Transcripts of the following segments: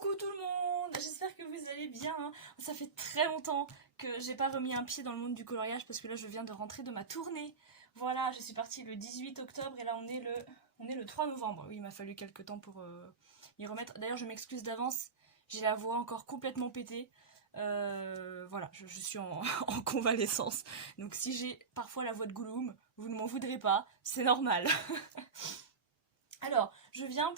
Coucou tout le monde, j'espère que vous allez bien. Ça fait très longtemps que j'ai pas remis un pied dans le monde du coloriage parce que là je viens de rentrer de ma tournée. Voilà, je suis partie le 18 octobre et là on est le 3 novembre. Oui, il m'a fallu quelques temps pour y remettre. D'ailleurs je m'excuse d'avance, j'ai la voix encore complètement pétée. Voilà, je suis en convalescence. Donc si j'ai parfois la voix de Gollum, vous ne m'en voudrez pas, c'est normal. Alors, je viens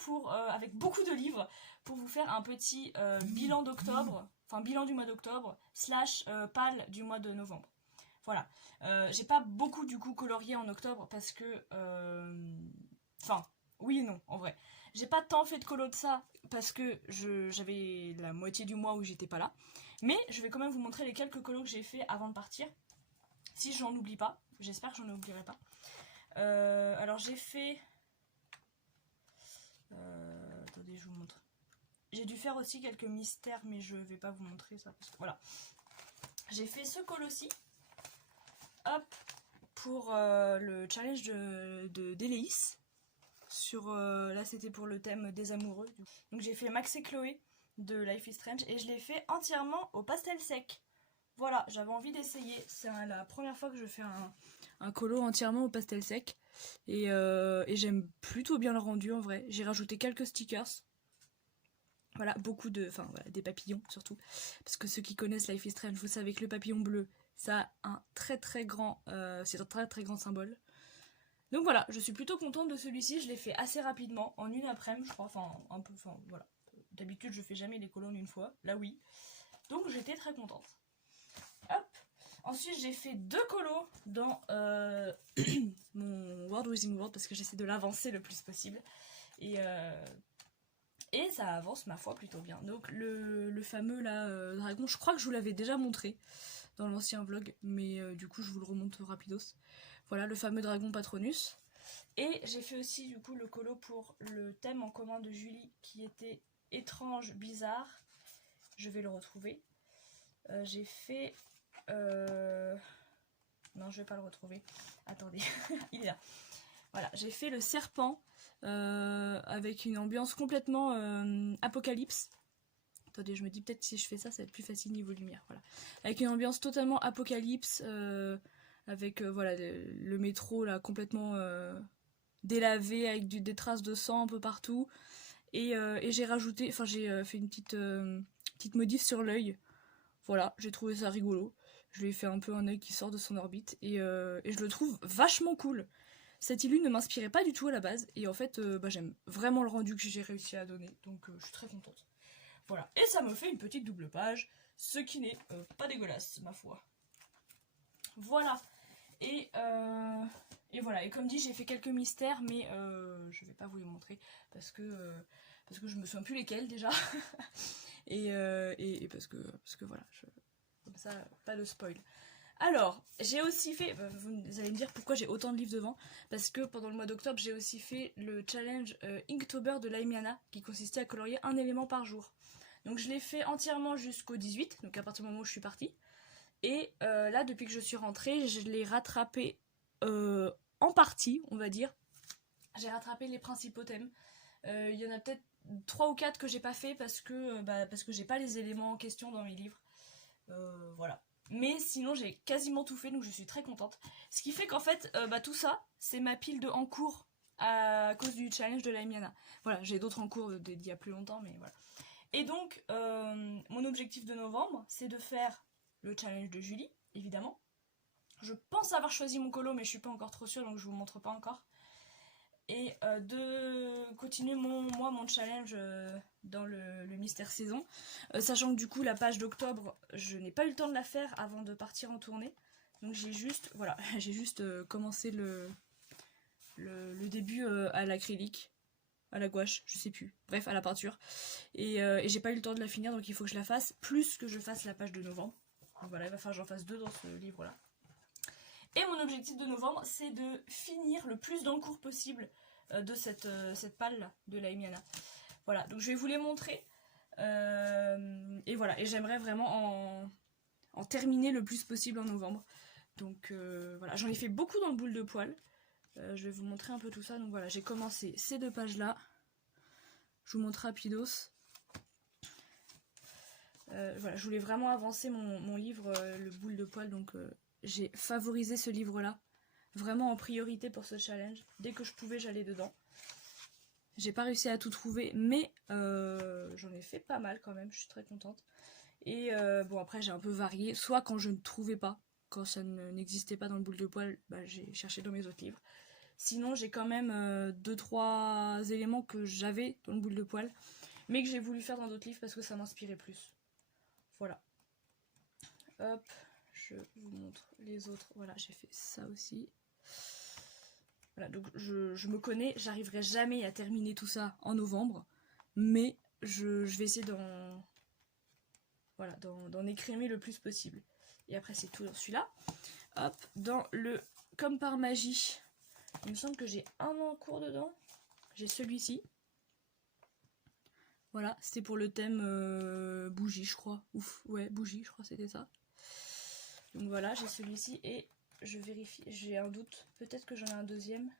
avec beaucoup de livres pour vous faire un petit bilan d'octobre, enfin bilan du mois d'octobre, / pal du mois de novembre. Voilà. J'ai pas beaucoup du coup colorié en octobre parce que... Enfin, oui et non, en vrai. J'ai pas tant fait de colo de ça parce que j'avais la moitié du mois où j'étais pas là. Mais je vais quand même vous montrer les quelques colos que j'ai fait avant de partir. Si j'en oublie pas. J'espère que j'en oublierai pas. Alors j'ai fait... attendez, je vous montre. J'ai dû faire aussi quelques mystères, mais je vais pas vous montrer ça. Parce que, voilà. J'ai fait ce col-ci. Hop. Pour le challenge d'Eleis. Là, c'était pour le thème des amoureux. Donc j'ai fait Max et Chloé de Life is Strange. Et je l'ai fait entièrement au pastel sec. Voilà, j'avais envie d'essayer. C'est la première fois que je fais un colo entièrement au pastel sec. Et j'aime plutôt bien le rendu en vrai. J'ai rajouté quelques stickers. Voilà, voilà, des papillons surtout. Parce que ceux qui connaissent Life is Strange, vous savez que le papillon bleu, ça a un très très grand, c'est un très très grand symbole. Donc voilà, je suis plutôt contente de celui-ci. Je l'ai fait assez rapidement, en une après-midi, je crois. Enfin, un peu, enfin voilà. D'habitude, je fais jamais les colos en une fois. Là, oui. Donc j'étais très contente. Hop. Ensuite, j'ai fait 2 colos dans mon World Within World parce que j'essaie de l'avancer le plus possible. Et ça avance, ma foi, plutôt bien. Donc le fameux là, dragon, je crois que je vous l'avais déjà montré dans l'ancien vlog, mais du coup je vous le remonte rapidos. Voilà, le fameux dragon Patronus. Et j'ai fait aussi du coup le colo pour le thème en commun de Julie qui était étrange, bizarre. Je vais le retrouver. J'ai fait... Non, je vais pas le retrouver. Attendez, il est là. Voilà, j'ai fait le serpent avec une ambiance complètement apocalypse. Attendez, je me dis peut-être que si je fais ça, ça va être plus facile niveau lumière. Voilà. Avec une ambiance totalement apocalypse, avec voilà, le métro là complètement délavé, avec des traces de sang un peu partout. Et j'ai rajouté, enfin j'ai fait une petite modif sur l'œil. Voilà, j'ai trouvé ça rigolo. Je lui ai fait un peu un œil qui sort de son orbite. Et je le trouve vachement cool. Cette illu ne m'inspirait pas du tout à la base. Et en fait, j'aime vraiment le rendu que j'ai réussi à donner. Donc je suis très contente. Voilà. Et ça me fait une petite double page. Ce qui n'est pas dégueulasse, ma foi. Voilà. Et voilà. Et comme dit, j'ai fait quelques mystères. Mais je vais pas vous les montrer. Parce que je me souviens plus lesquels déjà. et parce que voilà. Comme ça, pas de spoil. Alors, j'ai aussi fait, vous allez me dire pourquoi j'ai autant de livres devant, parce que pendant le mois d'octobre, j'ai aussi fait le challenge Inktober de Laimiana, qui consistait à colorier un élément par jour. Donc je l'ai fait entièrement jusqu'au 18, donc à partir du moment où je suis partie. Et là, depuis que je suis rentrée, je l'ai rattrapé en partie, on va dire. J'ai rattrapé les principaux thèmes. Il y en a peut-être 3 ou 4 que j'ai pas fait parce que j'ai pas les éléments en question dans mes livres. Voilà. Mais sinon j'ai quasiment tout fait, donc je suis très contente. Ce qui fait qu'en fait tout ça c'est ma pile de en cours à cause du challenge de Laimiana. Voilà, j'ai d'autres en cours d'il y a plus longtemps, mais voilà. Et donc mon objectif de novembre c'est de faire le challenge de Julie, évidemment. Je pense avoir choisi mon colo, mais je suis pas encore trop sûre, donc je vous montre pas encore. Et de continuer mon challenge dans le mystère saison, sachant que du coup la page d'octobre je n'ai pas eu le temps de la faire avant de partir en tournée, donc j'ai juste commencé le début à l'acrylique, à la gouache, je sais plus, bref à la peinture, et j'ai pas eu le temps de la finir, donc il faut que je la fasse, plus que je fasse la page de novembre. Donc voilà, il va falloir que j'en fasse 2 dans ce livre là. Et mon objectif de novembre, c'est de finir le plus d'encours possible de cette palle de Laimiana. Voilà, donc je vais vous les montrer. Et voilà, et j'aimerais vraiment en terminer le plus possible en novembre. Donc voilà, j'en ai fait beaucoup dans le boule de poil. Je vais vous montrer un peu tout ça. Donc voilà, j'ai commencé ces 2 pages-là. Je vous montre rapidos. Voilà, je voulais vraiment avancer mon livre, le boule de poil, donc j'ai favorisé ce livre-là, vraiment en priorité pour ce challenge. Dès que je pouvais, j'allais dedans. J'ai pas réussi à tout trouver, mais j'en ai fait pas mal quand même, je suis très contente. Et bon, après j'ai un peu varié, soit quand je ne trouvais pas, quand ça n'existait pas dans le boule de poil, bah, j'ai cherché dans mes autres livres. Sinon j'ai quand même 2-3 éléments que j'avais dans le boule de poil, mais que j'ai voulu faire dans d'autres livres parce que ça m'inspirait plus. Voilà. Hop, je vous montre les autres. Voilà, j'ai fait ça aussi. Voilà, donc je me connais, j'arriverai jamais à terminer tout ça en novembre, mais je vais essayer d'en écrémer le plus possible. Et après c'est tout dans celui-là. Hop, dans le Comme par magie, il me semble que j'ai un en cours dedans. J'ai celui-ci. Voilà, c'était pour le thème bougie, je crois. Ouf, ouais, bougie, je crois que c'était ça. Donc voilà, j'ai celui-ci et je vérifie, j'ai un doute, peut-être que j'en ai un deuxième.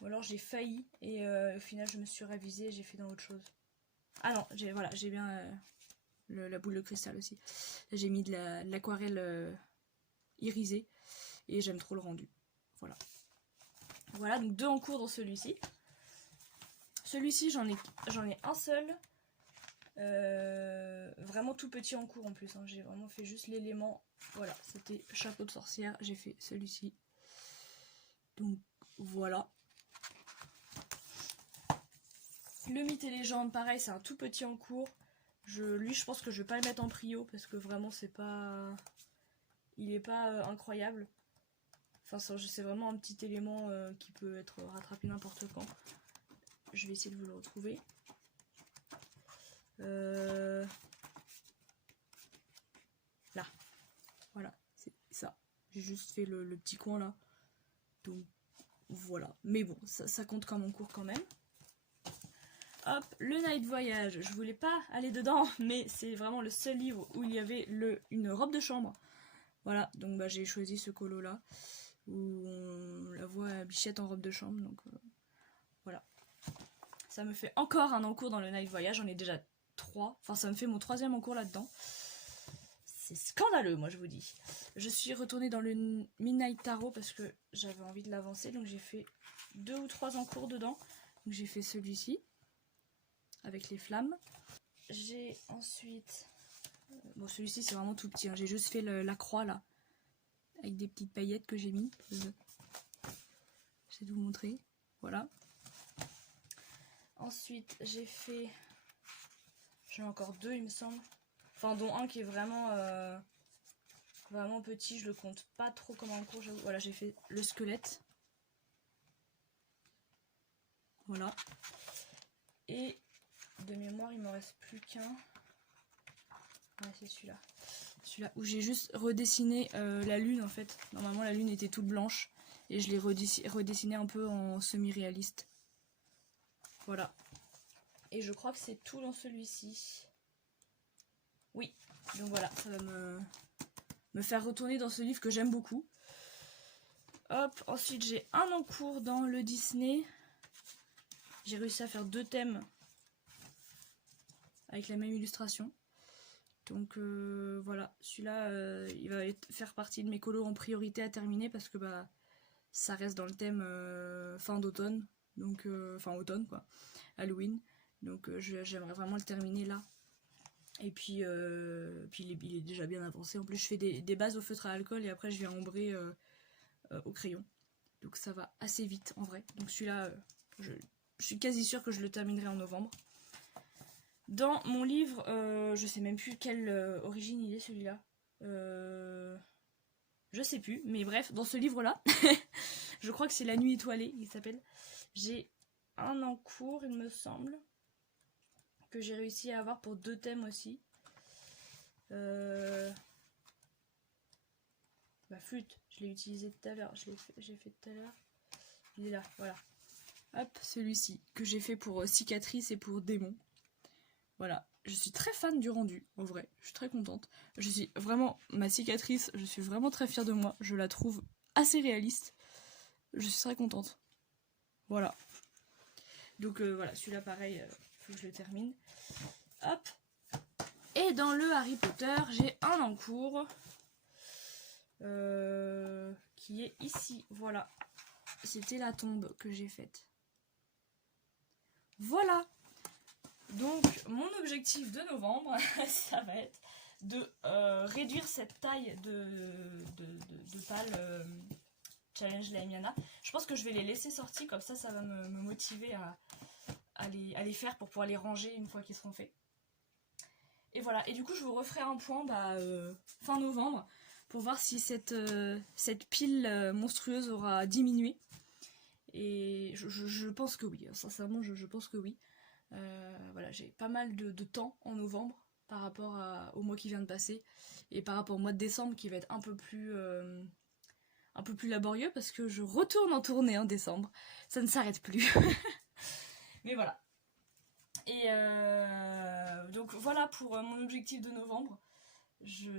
Ou alors j'ai failli et au final je me suis ravisée et j'ai fait dans autre chose. Ah non, j'ai bien la boule de cristal aussi. Là j'ai mis de l'aquarelle irisée et j'aime trop le rendu. Voilà. Voilà, donc 2 en cours dans celui-ci. Celui-ci j'en ai un seul. Vraiment tout petit en cours en plus, hein. J'ai vraiment fait juste l'élément. Voilà, c'était chapeau de sorcière, j'ai fait celui-ci. Donc voilà. Le mythe et légende, pareil, c'est un tout petit en cours. Lui, je pense que je vais pas le mettre en prio parce que vraiment, c'est pas. Il est pas incroyable. Enfin, c'est vraiment un petit élément qui peut être rattrapé n'importe quand. Je vais essayer de vous le retrouver. Là. Voilà, c'est ça. J'ai juste fait le petit coin là. Donc, voilà. Mais bon, ça compte comme en cours quand même. Hop, le Night Voyage, je voulais pas aller dedans, mais c'est vraiment le seul livre où il y avait une robe de chambre. Voilà, donc bah, j'ai choisi ce colo là, où on la voit Bichette en robe de chambre, donc voilà. Ça me fait encore un encours dans le Night Voyage, j'en ai déjà 3, enfin ça me fait mon 3e encours là-dedans. C'est scandaleux, moi je vous dis. Je suis retournée dans le Midnight Tarot parce que j'avais envie de l'avancer, donc j'ai fait 2 ou 3 encours dedans. Donc j'ai fait celui-ci avec les flammes. J'ai ensuite... Bon, celui-ci c'est vraiment tout petit, hein. J'ai juste fait la croix là, avec des petites paillettes que j'ai mis. J'essaie de vous montrer. Voilà. Ensuite j'ai fait... J'en ai encore 2 il me semble. Enfin dont un qui est vraiment vraiment petit, je le compte pas trop comme un cours. Voilà, j'ai fait le squelette. Voilà. Et de mémoire il m'en reste plus qu'un. Ouais, c'est celui-là. Celui-là où j'ai juste redessiné la lune en fait. Normalement la lune était toute blanche et je l'ai redessiné un peu en semi-réaliste. Voilà. Et je crois que c'est tout dans celui-ci. Oui. Donc voilà, ça va me faire retourner dans ce livre que j'aime beaucoup. Hop, ensuite j'ai un en cours dans le Disney. J'ai réussi à faire 2 thèmes avec la même illustration. Donc voilà, celui-là il va faire partie de mes colos en priorité à terminer parce que bah ça reste dans le thème fin d'automne, donc enfin automne quoi, Halloween. Donc j'aimerais vraiment le terminer là. Et puis, il est déjà bien avancé. En plus je fais des bases au feutre à alcool et après je viens ombrer au crayon. Donc ça va assez vite en vrai. Donc celui-là, je suis quasi sûre que je le terminerai en novembre. Dans mon livre, je sais même plus quelle origine il est celui-là. Je sais plus, mais bref, dans ce livre-là, je crois que c'est La Nuit étoilée, il s'appelle. J'ai un en cours, il me semble, que j'ai réussi à avoir pour 2 thèmes aussi. Ma flûte, je l'ai utilisé tout à l'heure, j'ai fait tout à l'heure. Il est là, voilà. Hop, celui-ci, que j'ai fait pour cicatrice et pour démon. Voilà, je suis très fan du rendu, en vrai, je suis très contente. Je suis vraiment, ma cicatrice, je suis vraiment très fière de moi, je la trouve assez réaliste. Je suis très contente. Voilà. Donc voilà, celui-là pareil, faut que je le termine. Hop. Et dans le Harry Potter, j'ai un en cours qui est ici. Voilà. C'était la tombe que j'ai faite. Voilà. Donc, mon objectif de novembre, ça va être de réduire cette taille de pales challenge Laimiana. Je pense que je vais les laisser sortir, comme ça va me motiver à les faire pour pouvoir les ranger une fois qu'ils seront faits. Et voilà, et du coup je vous referai un point fin novembre pour voir si cette pile monstrueuse aura diminué. Et je pense que oui, sincèrement je pense que oui. Voilà, j'ai pas mal de temps en novembre par rapport au mois qui vient de passer et par rapport au mois de décembre qui va être un peu plus laborieux parce que je retourne en tournée en décembre. Ça ne s'arrête plus. Mais voilà. Et donc voilà pour mon objectif de novembre. Je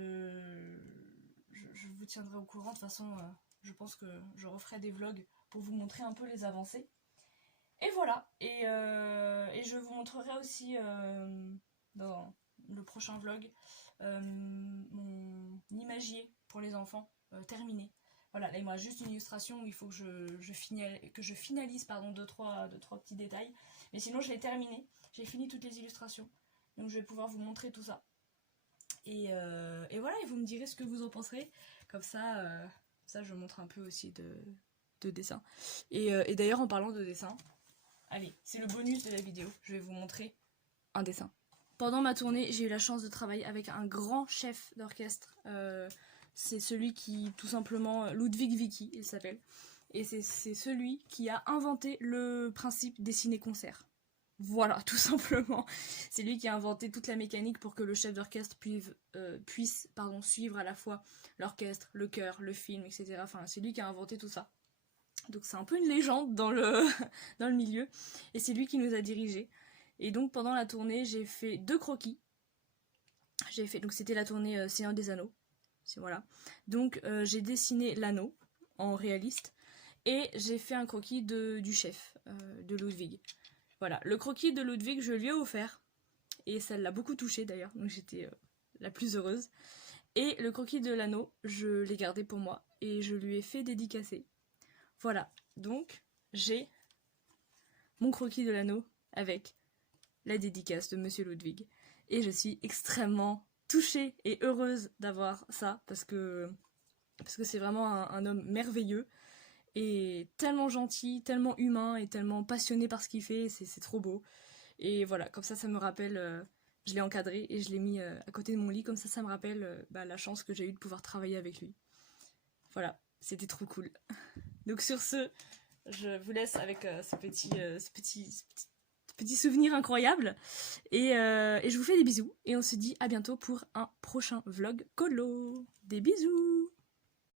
vous tiendrai au courant. De toute façon, je pense que je referai des vlogs pour vous montrer un peu les avancées. Et voilà. Et je vous montrerai aussi dans le prochain vlog mon imagier pour les enfants terminé. Voilà, là il me reste juste une illustration où il faut que je finalise 2-3 petits détails. Mais sinon je l'ai terminé. J'ai fini toutes les illustrations. Donc je vais pouvoir vous montrer tout ça. Et voilà, et vous me direz ce que vous en penserez. Comme ça, je montre un peu aussi de dessin. Et d'ailleurs, en parlant de dessin, allez, c'est le bonus de la vidéo. Je vais vous montrer un dessin. Pendant ma tournée, j'ai eu la chance de travailler avec un grand chef d'orchestre. C'est celui qui, tout simplement, Ludwig Vicky, il s'appelle. Et c'est celui qui a inventé le principe des ciné-concerts. Voilà, tout simplement. C'est lui qui a inventé toute la mécanique pour que le chef d'orchestre puisse suivre à la fois l'orchestre, le chœur, le film, etc. Enfin, c'est lui qui a inventé tout ça. Donc c'est un peu une légende dans le milieu. Et c'est lui qui nous a dirigés. Et donc pendant la tournée, j'ai fait 2 croquis. Donc c'était la tournée Seigneur des Anneaux. Voilà. Donc j'ai dessiné l'anneau en réaliste. Et j'ai fait un croquis du chef, de Ludwig. Voilà, le croquis de Ludwig, je lui ai offert. Et ça l'a beaucoup touché d'ailleurs, donc j'étais la plus heureuse. Et le croquis de l'anneau, je l'ai gardé pour moi. Et je lui ai fait dédicacer. Voilà, donc j'ai mon croquis de l'anneau avec la dédicace de Monsieur Ludwig. Et je suis extrêmement touchée et heureuse d'avoir ça, parce que c'est vraiment un homme merveilleux. Et tellement gentil, tellement humain et tellement passionné par ce qu'il fait, c'est trop beau. Et voilà, comme ça me rappelle, je l'ai encadré et je l'ai mis à côté de mon lit, comme ça me rappelle la chance que j'ai eue de pouvoir travailler avec lui. Voilà, c'était trop cool. Donc sur ce, je vous laisse avec ce petit souvenir incroyable. Et je vous fais des bisous et on se dit à bientôt pour un prochain vlog colo. Des bisous!